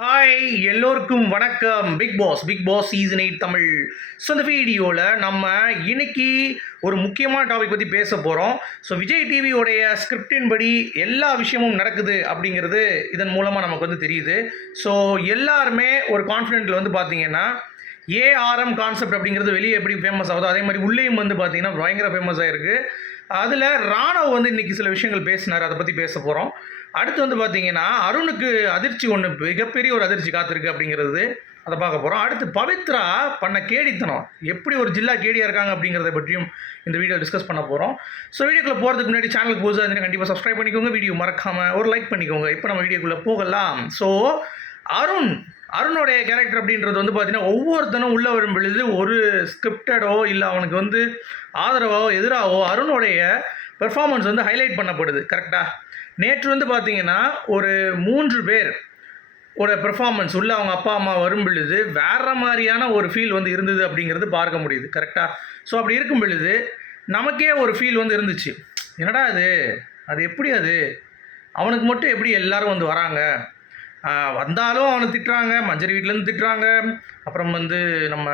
Hi எல்லோருக்கும் வணக்கம். Bigg Boss Bigg Boss season eight Tamil. So இந்த வீடியோவில் நம்ம இன்னைக்கு ஒரு முக்கியமான டாபிக் பற்றி பேச போகிறோம் ஸோ விஜய் டிவியோடைய ஸ்கிரிப்டின் படி எல்லா விஷயமும் நடக்குது அப்படிங்கிறது இதன் மூலமாக நமக்கு வந்து தெரியுது. ஸோ எல்லாருமே ஒரு கான்ஃபிடென்ட்டில் வந்து பார்த்தீங்கன்னா ஏஆர்எம் கான்செப்ட் அப்படிங்கிறது வெளியே எப்படி ஃபேமஸ் ஆகுதோ அதே மாதிரி உள்ளேயும் வந்து பார்த்தீங்கன்னா பயங்கர ஃபேமஸ் ஆகிருக்கு அதில் ராணவ் வந்து இன்றைக்கி சில விஷயங்கள் பேசினார். அதை பற்றி பேச போகிறோம் அடுத்து வந்து பார்த்தீங்கன்னா அருணுக்கு அதிர்ச்சி ஒன்று மிகப்பெரிய ஒரு அதிர்ச்சி காத்திருக்கு அப்படிங்கிறது அதை பார்க்க போகிறோம் அடுத்து பவித்ரா பண்ண கேடித்தனம். எப்படி ஒரு ஜில்லா கேடியாக இருக்காங்க அப்படிங்கிறத பற்றியும் இந்த வீடியோ டிஸ்கஸ் பண்ண போகிறோம் ஸோ வீடியோக்குள்ளே போகிறதுக்கு முன்னாடி சேனலுக்கு புதுசாக இருந்தீங்கன்னா கண்டிப்பாக சப்ஸ்கிரைப் பண்ணிக்கோங்க. வீடியோ மறக்காமல் ஒரு லைக் பண்ணிக்கோங்க. இப்போ நம்ம வீடியோக்குள்ளே போகலாம். ஸோ அருண் அருணுடைய கேரக்டர் அப்படின்றது வந்து பார்த்தீங்கன்னா ஒவ்வொருத்தனும் உள்ளே வரும் பொழுது ஒரு ஸ்கிரிப்டடோ இல்லை அவனுக்கு வந்து ஆதரவோ எதிராகவோ அருணுடைய பெர்ஃபார்மன்ஸ் வந்து ஹைலைட் பண்ணப்படுது கரெக்டாக நேற்று வந்து பார்த்தீங்கன்னா ஒரு மூன்று பேர் ஒரு பெர்ஃபார்மன்ஸ் உள்ளே அவங்க அப்பா அம்மா வரும் பொழுது வேற மாதிரியான ஒரு ஃபீல் வந்து இருந்தது அப்படிங்கிறது பார்க்க முடியுது கரெக்டாக ஸோ அப்படி இருக்கும் பொழுது நமக்கே ஒரு ஃபீல் வந்து இருந்துச்சு. என்னடா அது அது எப்படி அது? அவனுக்கு மட்டும் எப்படி எல்லாரும் வந்து வராங்க? வந்தாலும் அவனை திட்டுறாங்க மஞ்சரி வீட்டிலேருந்து திட்டுறாங்க. அப்புறம் வந்து நம்ம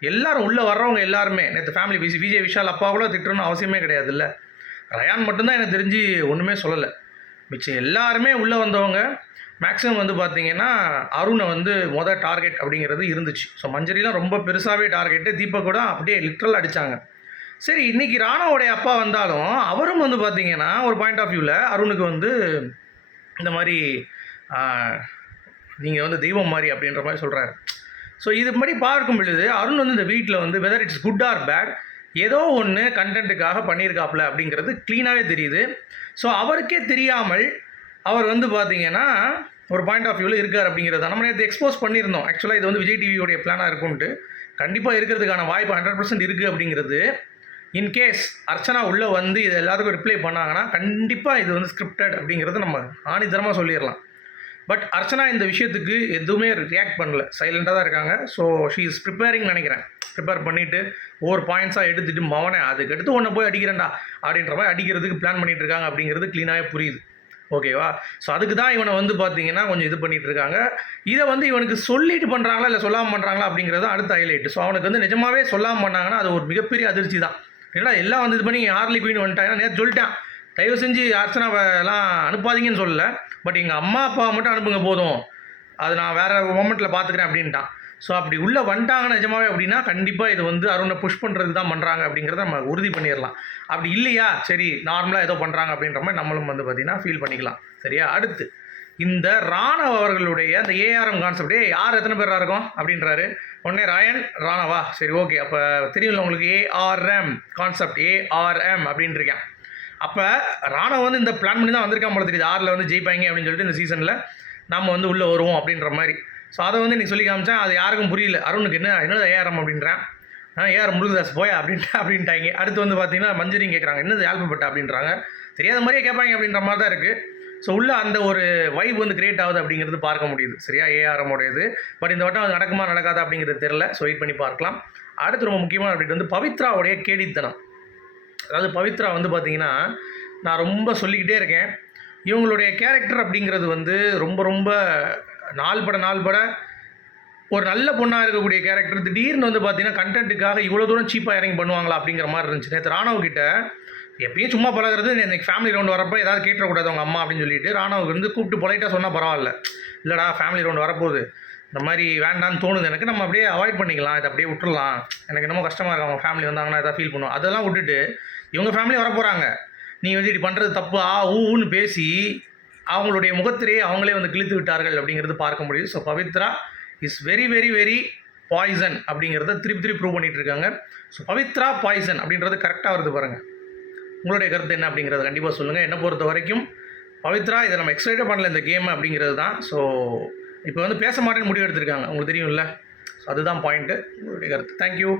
எல்லாரும் உள்ளே வர்றவங்க எல்லாருமே நேற்று ஃபேமிலி விசி விஜய் விஷால் அப்பா கூட திட்டுறணும் அவசியமே கிடையாதுல்ல. ரயான் மட்டும்தான் எனக்கு தெரிஞ்சு ஒன்றுமே சொல்லலை. மிச்சம் எல்லாருமே உள்ளே வந்தவங்க மேக்ஸிமம் வந்து பார்த்திங்கன்னா அருணை வந்து மொதல் டார்கெட் அப்படிங்கிறது இருந்துச்சு. ஸோ மஞ்சரிலாம் ரொம்ப பெருசாகவே டார்கெட்டு தீபக் கூட அப்படியே லிட்ரல் அடித்தாங்க சரி இன்னைக்கு ராணாவோடைய அப்பா வந்தாலும் அவரும் வந்து பார்த்திங்கன்னா ஒரு பாயிண்ட் ஆஃப் வியூவில் அருணுக்கு வந்து இந்த மாதிரி நீங்கள் வந்து தெய்வம் மாதிரி அப்படின்ற மாதிரி சொல்கிறாரு ஸோ இது மாதிரி பார்க்கும் பொழுது அருண் வந்து இந்த வீட்டில் வந்து weather it's good or bad ஏதோ ஒன்று கண்டென்ட்டுக்காக பண்ணியிருக்காப்புல அப்படிங்கிறது க்ளீனாகவே தெரியுது. ஸோ அவருக்கே தெரியாமல் அவர் வந்து பார்த்திங்கன்னா ஒரு பாயிண்ட் ஆஃப் வியூவில் இருக்கார் அப்படிங்கிறத நம்ம நேற்று எக்ஸ்போஸ் பண்ணியிருந்தோம். ஆக்சுவலாக இது வந்து விஜய் டிவியோடைய பிளானாக இருக்கும்ட்டு. கண்டிப்பாக இருக்கிறதுக்கான வாய்ப்பு ஹண்ட்ரட் பர்சன்ட் இருக்குது அப்படிங்கிறது. இன்கேஸ் அர்ச்சனா உள்ளே வந்து இது எல்லாத்துக்கும் ரிப்ளை பண்ணாங்கன்னா கண்டிப்பாக இது வந்து ஸ்கிரிப்டட் அப்படிங்கிறது நம்ம ஆணித்தரமாக சொல்லிடலாம். பட் அர்ச்சனா இந்த விஷயத்துக்கு எதுவுமே ரியாக்ட் பண்ணல. சைலண்டாக தான் இருக்காங்க. ஸோ ஷீ இஸ் ப்ரிப்பேரிங் நினைக்கிறேன். ப்ரிப்பேர் பண்ணிவிட்டு ஒவ்வொரு பாயிண்ட்ஸாக எடுத்துகிட்டு மவனே அதுக்கு எடுத்து ஒன்று போய் அடிக்கிறேன்டா அப்படின்ற மாதிரி அடிக்கிறதுக்கு பிளான் பண்ணிட்டு இருக்காங்க அப்படிங்கிறது க்ளீனாகவே புரியுது. ஓகேவா ஸோ அதுக்கு தான் இவனை வந்து பார்த்தீங்கன்னா கொஞ்சம் இது பண்ணிட்டு இருக்காங்க. இதை வந்து இவனுக்கு சொல்லிட்டு பண்ணுறாங்களா இல்லை சொல்லாமல் பண்ணுறாங்களா அப்படிங்கிறது தான் அடுத்த ஹைலைட் ஸோ அவனுக்கு வந்து நிஜமாவே சொல்லாமல் பண்ணாங்கன்னா அது ஒரு மிகப்பெரிய அதிர்ச்சி தான். ஏன்னா எல்லாம் வந்து இது பண்ணி ஹார்லி குயின் வந்துட்டாங்கன்னா நேற்று சொல்லிட்டேன். தயவு செஞ்சு அர்ச்சனாவெல்லாம் அனுப்பாதீங்கன்னு சொல்லலை. பட் எங்கள் அம்மா அப்பா மட்டும் அனுப்புங்க போதும். அது நான் வேறு மொமெண்ட்டில் பார்த்துக்கிறேன் அப்படின்ட்டான். ஸோ அப்படி உள்ளே வந்துட்டாங்கன்னு நிஜமாவே அப்படின்னா கண்டிப்பாக இது வந்து அருணை புஷ் பண்ணுறது தான் பண்ணுறாங்க அப்படிங்கிறத நம்ம உறுதி பண்ணிடலாம். அப்படி இல்லையா? சரி நார்மலாக ஏதோ பண்ணுறாங்க அப்படின்ற மாதிரி நம்மளும் வந்து பார்த்திங்கன்னா ஃபீல் பண்ணிக்கலாம். சரியா? அடுத்து இந்த ராணவ அவர்களுடைய அந்த ஏஆர்எம் கான்செப்டே யார் எத்தனை பேராக இருக்கும்? அப்படின்றாரு. உடனே ராயன் ராணவா? சரி ஓகே அப்போ தெரியும்ல உங்களுக்கு ஏஆர்எம் கான்செப்ட் ஏஆர்எம் அப்படின்ட்டுருக்கேன் அப்போ ராணவ் வந்து இந்த பிளான் பண்ணி தான் வந்திருக்கான் போல தெரியுது. ஆறில் வந்து ஜெயிப்பாங்க அப்படின்னு சொல்லிட்டு இந்த சீசனில் நம்ம வந்து உள்ளே வருவோம் அப்படின்ற மாதிரி. ஸோ அதை வந்து நீ சொல்லி காமிச்சேன் அது யாருக்கும் புரியல. அருணுக்கு என்ன என்னது ஏஆர்எம் அப்படின்றேன். ஆ ஏஆர் முருகதாஸ் போயா அப்படின்ட்டு அப்படின்ட்டாங்க. அடுத்து வந்து பார்த்தீங்கன்னா மஞ்சரியும் கேட்குறாங்க என்னது ஆல்பப்பட்ட அப்படின்றாங்க. தெரியாத மாதிரியே கேட்பாங்க அப்படின்ற மாதிரி தான் இருக்குது ஸோ உள்ள அந்த ஒரு வைப் வந்து கிரியேட் ஆகுது அப்படிங்கிறது பார்க்க முடியுது. சரியா? ஏஆர்எம் உடையது. பட் இந்த வட்டம் அது நடக்குமா நடக்காதா அப்படிங்கிறது தெரில ஸோ வெயிட் பண்ணி பார்க்கலாம். அடுத்து ரொம்ப முக்கியமான அப்படின்ட்டு வந்து பவித்ராவுடைய கேடித்தனம். அதாவது பவித்ரா வந்து பார்த்திங்கன்னா நான் ரொம்ப சொல்லிக்கிட்டே இருக்கேன். இவங்களுடைய கேரக்டர் அப்படிங்கிறது வந்து ரொம்ப ரொம்ப நாள் பட நாள் பட ஒரு நல்ல பொண்ணாக இருக்கக்கூடிய கேரக்டர் திடீர்னு வந்து பார்த்தீங்கன்னா கண்டென்ட்டுக்காக இவ்வளோ தூரம் சீப்பாக இறங்கி பண்ணுவாங்களா அப்படிங்கிற மாதிரி இருந்துச்சு. நேற்று ராணவ் கிட்ட எப்பயும் சும்மா பழகிறது எனக்கு ஃபேமிலி ரவுண்ட் வரப்போ ஏதாவது கேட்டக்கூடாது அவங்க அம்மா அப்படின்னு சொல்லிட்டு. ராணவுக்கு வந்து கூப்பிட்டு பொலைட்டாக சொன்னால் பரவாயில்ல. இல்லைடா ஃபேமிலி ரவுண்ட் வரப்போகுது. இந்த மாதிரி வேண்டான்னு தோணுது. எனக்கு நம்ம அப்படியே அவாய்ட் பண்ணிக்கலாம். இதை அப்படியே விட்டுடலாம் எனக்கு என்னமோ கஷ்டமாக இருக்கும் அவங்க ஃபேமிலி வந்தாங்கன்னா எதாவது ஃபீல் பண்ணுவோம். அதெல்லாம் விட்டுட்டு இவங்க ஃபேமிலி வர போகிறாங்க நீ வந்து இப்படி பண்ணுறது தப்பு. ஆ ஊன்னு பேசி அவங்களுடைய முகத்திலேயே அவங்களே வந்து கிழித்து விட்டார்கள் அப்படிங்கிறது பார்க்க முடியுது. So Pavithra is very very very poison அப்படிங்கிறத திருப்பி திருப்பி ப்ரூவ் பண்ணிகிட்டு இருக்காங்க. ஸோ பவித்ரா பாய்சன் அப்படின்றது கரெக்டாக வருது பாருங்கள் உங்களுடைய கருத்து என்ன அப்படிங்கிறத கண்டிப்பாக சொல்லுங்கள் என்னை பொறுத்த வரைக்கும் பவித்ரா இதை நம்ம எக்ஸைட்டே பண்ணல இந்த கேம் அப்படிங்கிறது தான். ஸோ இப்போ வந்து பேச மாட்டேன்னு முடிவு எடுத்திருக்காங்க. உங்களுக்கு தெரியும்ல. ஸோ அதுதான் பாயிண்ட்டு உங்களுடைய கருத்து. தேங்க்யூ